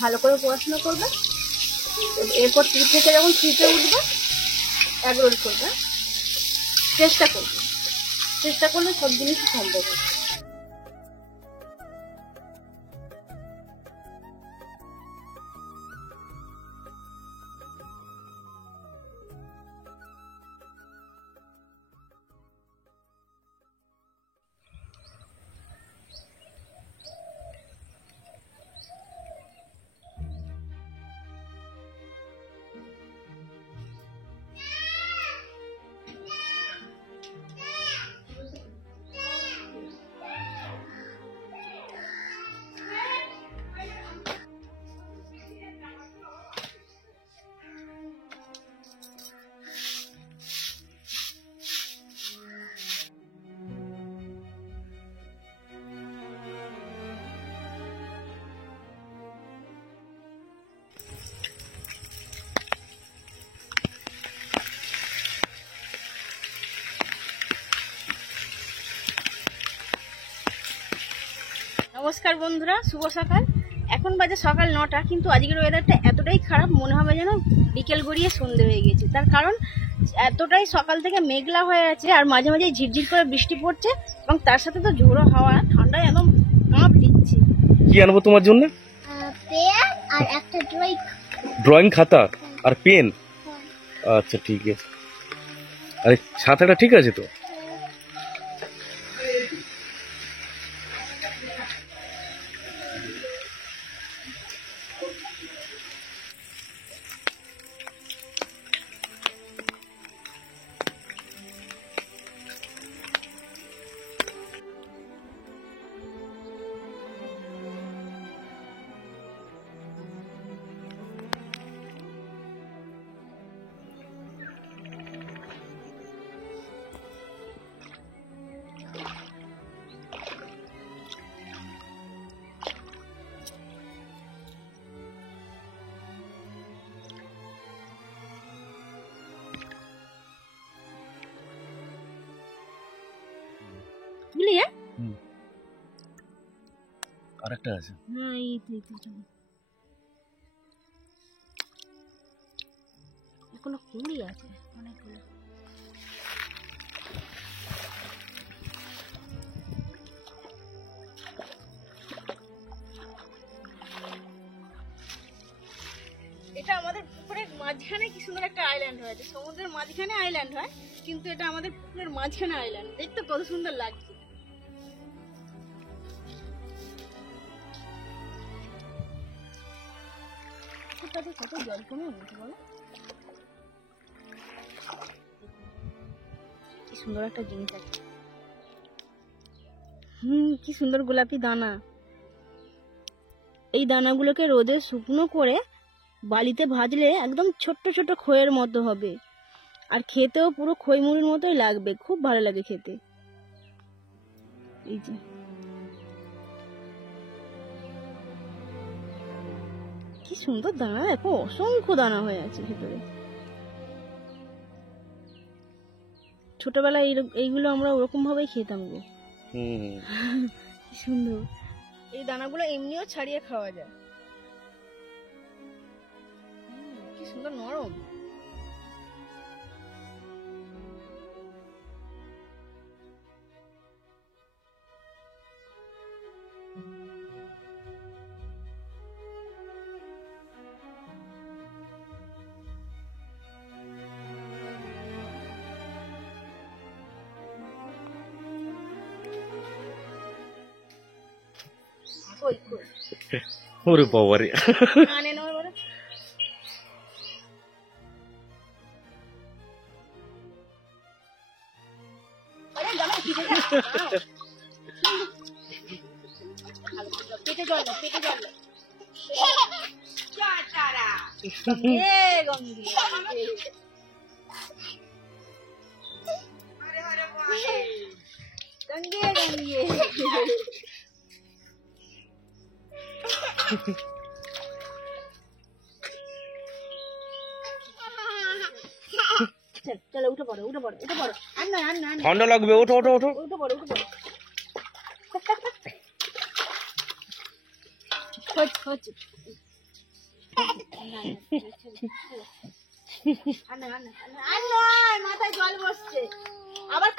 ভালো করে পড়াশোনা করবে, এরপর 2 থেকে যখন 3-তে উঠবে এগ রোল করবে। চেষ্টা করলে সব জিনিসই সম্ভব হবে। নমস্কার বন্ধুরা, শুভ সকাল। এখন বাজে সকাল 9টা, কিন্তু আজকের ওয়েদারটা এতটাই খারাপ, মনে হবে যেন বিকেল গড়িয়ে সন্ধে হয়ে গেছে। তার কারণ এতটাই সকাল থেকে মেঘলা হয়ে আছে, আর মাঝে মাঝে ঝিরঝির করে বৃষ্টি পড়ছে, এবং তার সাথে তো ঝোড়ো হাওয়া, ঠান্ডায় একদম কাঁপ দিচ্ছে। কি আনবো তোমার জন্য? পেন আর একটা ড্রয়িং খাতা আর পেন। আচ্ছা ঠিক আছে। আরে ছাতাটা ঠিক আছে তো? আরেকটা আছে। এখনো কুড়ি আছে অনেকগুলো। এটা আমাদের পুকুরের মাঝখানে কি সুন্দর একটা আইল্যান্ড হয়েছে। সমুদ্রের মাঝখানে আইল্যান্ড হয়, কিন্তু এটা আমাদের পুকুরের মাঝখানে আইল্যান্ড। দেখতে কত সুন্দর লাগছে। কত জল কমে গেছে বলো, কি সুন্দর একটা জিনিস আছে। কি সুন্দর গোলাপি দানা। এই দানাগুলোকে রোদে শুকনো করে বালিতে ভাজলে একদম ছোট্ট ছোট্ট খইয়ের মতো হবে, আর খেতেও পুরো খই মুড়ির মতোই লাগবে, খুব ভালো লাগে খেতে। এই যে কি সুন্দর দানা, দেখো অসংখ্য দানা হয়ে আছে ভেতরে। ছোটবেলায় এইগুলো আমরা ওরকম ভাবেই খেতাম গো। কি সুন্দর। এই দানাগুলো এমনিও ছাড়িয়ে খাওয়া যায়। কি সুন্দর নরম। ওরে বাবারে। পেটে জল চলো উঠে পড়ো উঠে পড়ো উঠে পড়ো। আর না আর না আর না। ঠান্ডা লাগবে, ওঠো ওঠো ওঠো। উঠে পড়ো উঠে পড়ো। হচ্ছে মাথায় জল বসছে। আবার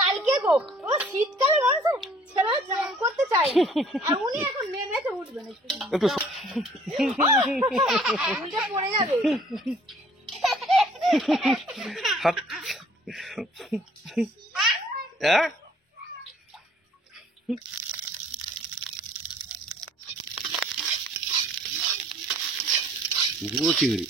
কালকে গো, ও শীতকালে মানুষ ছেলে চান করতে চায় না। আর উনি এখন নেমেছে উঠবেন একটু উল্টে পড়ে যাবে। হাত হ্যাঁ গুঁড়ো চিংড়ি।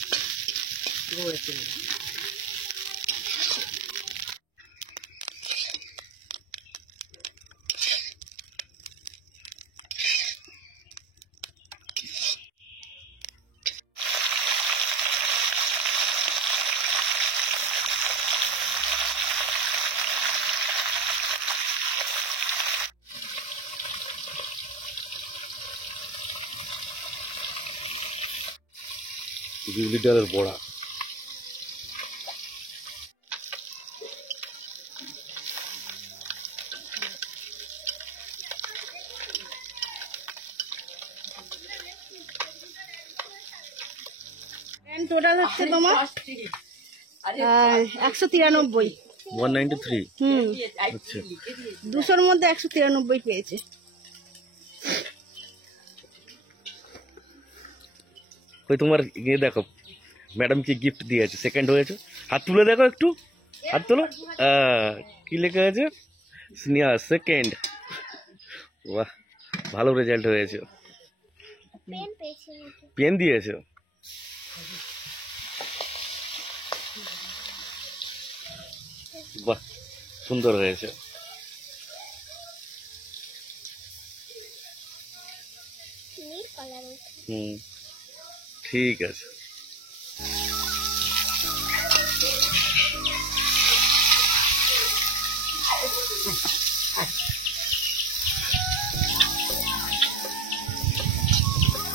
বিউলি ডালের বড়া। টোটাল হচ্ছে তোমার 193। 193। আচ্ছা 200-র মধ্যে 193 পেয়েছে। ওই তোমার ইয়ে দেখো, ম্যাডাম কি গিফট দিয়েছে, সেকেন্ড হয়েছে। হাত তুলে দেখো একটু, হাত তোলো। কি লেখা আছে? স্নেহা সেকেন্ড। বাহ, ভালো রেজাল্ট হয়েছে। পেন পেয়েছি। পেন দিয়েছে। বাহ, সুন্দর হয়েছে। নীল কালার। হুম, ঠিক আছে।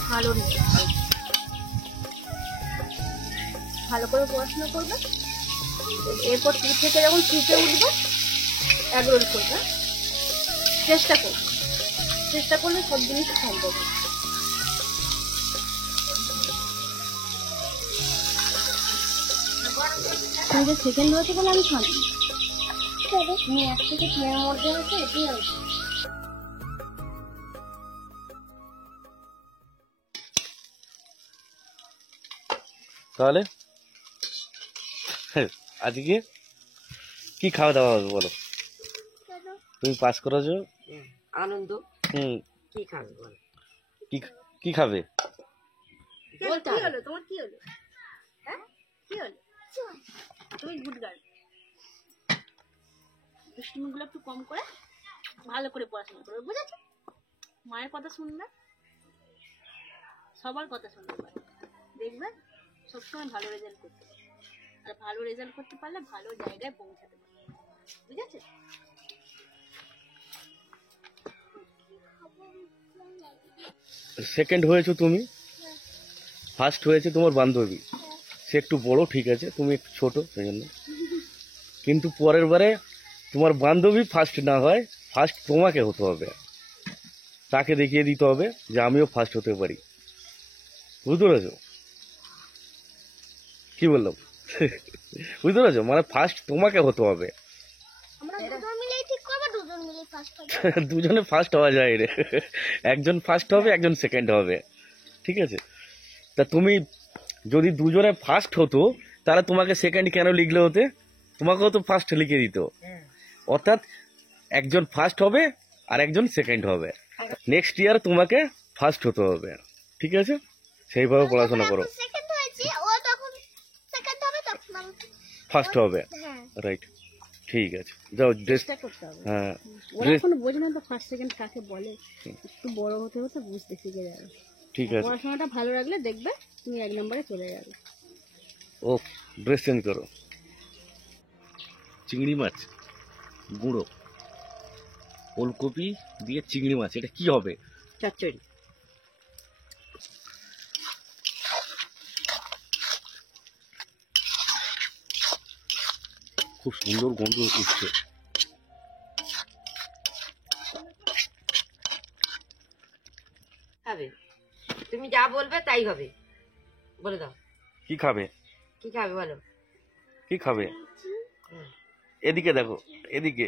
ভালো ভালো করে পড়াশোনা করবে। এরপর 2 থেকে যখন 3-তে উঠবে এগরোল করবে। চেষ্টা করলে সব জিনিস সম্ভব। তুমি যে সেকেন্ড হয়েছে বলে আমি শুনি তুমি 1 থেকে 3-এর মধ্যে হচ্ছে এটাই হয়েছে। তাহলে আজকে কি খাওয়া দাওয়া হবে বলো? তুমি পাস করেছো, আনন্দ। কি খাবে বল? কি কি খাবে? কি হলো তোমার? কি হলো? হ্যাঁ কি হলো? তুমি গুড গার্ল। দুষ্টুমিগুলো একটু কম করে ভালো করে পড়াশোনা করবে, বুঝেছো? মায়ের কথা শুনবে, সবার কথা শুনবে, দেখবে সবসময় ভালো রেজাল্ট করতে পারবে। আর ভালো রেজাল্ট করতে পারলে ভালো জায়গায় পৌঁছাতে পারবে, বুঝেছো? সেকেন্ড হয়েছো তুমি, ফার্স্ট হয়েছে তোমার বান্ধবী। সে একটু বড়, ঠিক আছে, তুমি একটু ছোট, সেই জন্য। কিন্তু পরের বারে তোমার বান্ধবী ফার্স্ট না হয়, ফার্স্ট তোমাকে হতে হবে। তাকে দেখিয়ে দিতে হবে যে আমিও ফার্স্ট হতে পারি। বুঝতে পেরেছো কি বললাম? বুঝতে পেরেছো? মানে ফার্স্ট তোমাকে হতে হবে। আমরা দুজন মিলেই ঠিক করব, দুজন মিলে ফার্স্ট হবে। দুজনে ফার্স্ট হওয়া যায় রে, একজন ফার্স্ট হবে একজন সেকেন্ড হবে, ঠিক আছে? তা তুমি যদি দুজনে ফার্স্ট হতো তাহলে তোমাকে সেকেন্ড কেন লিখলে হতে? তোমাকেও তো ফার্স্ট লিখে দিত। অর্থাৎ একজন ফার্স্ট হবে আর একজন সেকেন্ড হবে। নেক্সট ইয়ার তোমাকে ফার্স্ট হতে হবে, ঠিক আছে? সেইভাবে পড়াশোনা করো। সেকেন্ড হয়েছে, ও তখন সেকেন্ড হবে, তখন আমি ফার্স্ট হবে, হ্যাঁ। রাইট, ঠিক আছে। যাও ড্রেস, চেষ্টা করতে হবে। হ্যাঁ ওরা এখনো বোঝে না তো ফার্স্ট সেকেন্ড কাকে বলে। একটু বড় হতে হতে বুঝতে শিখে যাবে। ঠিক আছে। পড়াশোনাটা ভালো রাখলে দেখবে তুমি 1 নম্বরে চলে যাবে। ওকে, ড্রেস চেঞ্জ করো। চিংড়ি মাছ গুঁড়ো, ওলকপি দিয়ে চিংড়ি মাছ, এটা কি হবে? চচ্চড়ি। খুব সুন্দর গন্ধ উঠছে। খাবে, তুমি যা বলবে তাই হবে, বলে দাও কি খাবে? কি খাবে বলো। কি খাবে? হুম, এদিকে দেখো, এদিকে।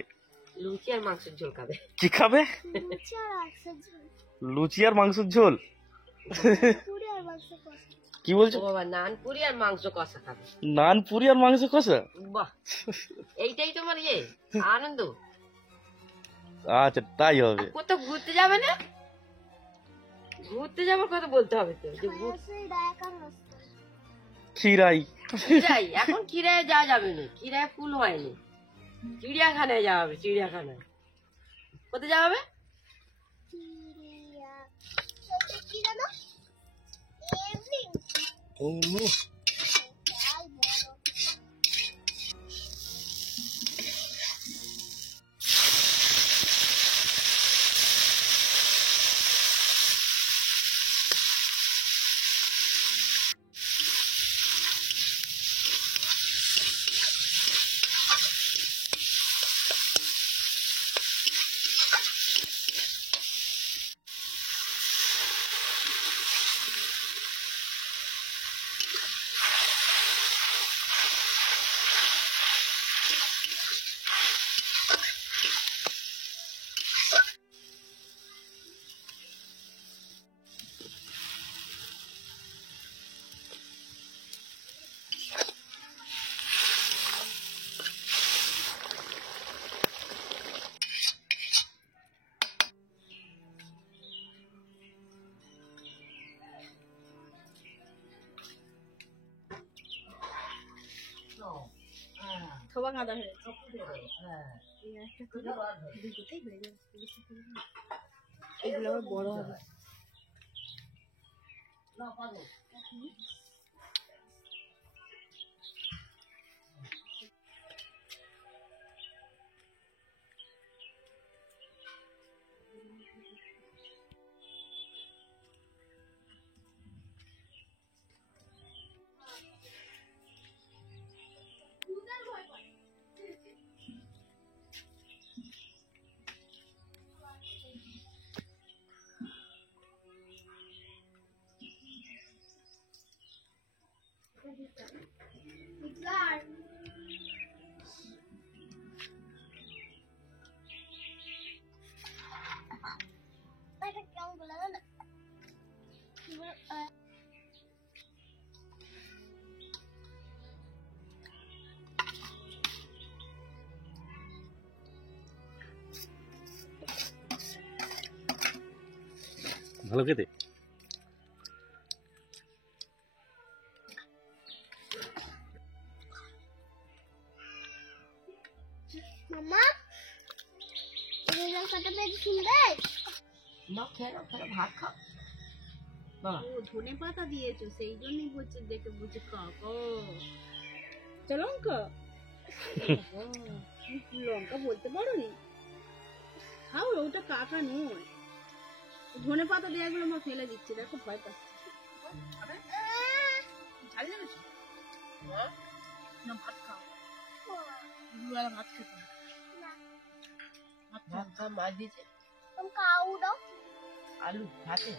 লুচি আর মাংসের ঝোল খাবে। কি খাবে? লুচি আর মাংসের ঝোল। লুচি আর মাংসের ঝোল? পুরি আর মাংস কষা। কি বলছো? ও বাবা, নান পুরি আর মাংস কষা খাবে। নান পুরি আর মাংস কষা? বাহ, এইটাই তোমার ইয়ে আনন্দ। আচ্ছা, তাই হবে। কোথাও ঘুরতে যাবে না? ঘুরতে যাবার কথা বলতে হবে তো, যে সেই ডায়াকার রাস্তা। খিরাই। খিরাই, এখন খিরায় যাওয়া যাবে না, খিরায় ফুল হয়নি। চিড়িয়াখানায় যাওয়া হবে, চিড়িয়াখানায়। কোথায় যাওয়া হবে? চিড়িয়া সেটা কি জানো? এমনি চাল বড়। থোবা কাঁদা হয়েছে। এই একটা তুলে দুটোতেই হয়ে যাবে। এগুলো আবার বড় হবে। এটা কেমন বলে না? ভালো খেতে। মামা রেজাল্ট কত পেয়েছি শুনবে? মা খেয়ে নাও, খেয়ে নাও, ভাত খাও। বাবা, ও ধনে পাতা দিয়েছো, সেই জন্যই বলছে, দেখে বলছে কাকা তো লঙ্কা। লঙ্কা বলতে পারো নি? খাও, ওটা কাকা নয়, ধনে পাতা দেওয়া গুলো মা ফেলে দিচ্ছে, দেখো ভয় পাচ্ছে। ঝাল জানিস না? ভাত খাও, দুবেলা ভাত খেতে হয়। ভাত খাও। ভাত খাও, মাছ দিয়েছে, তুমি কাউ দাও। আলু ভাতে।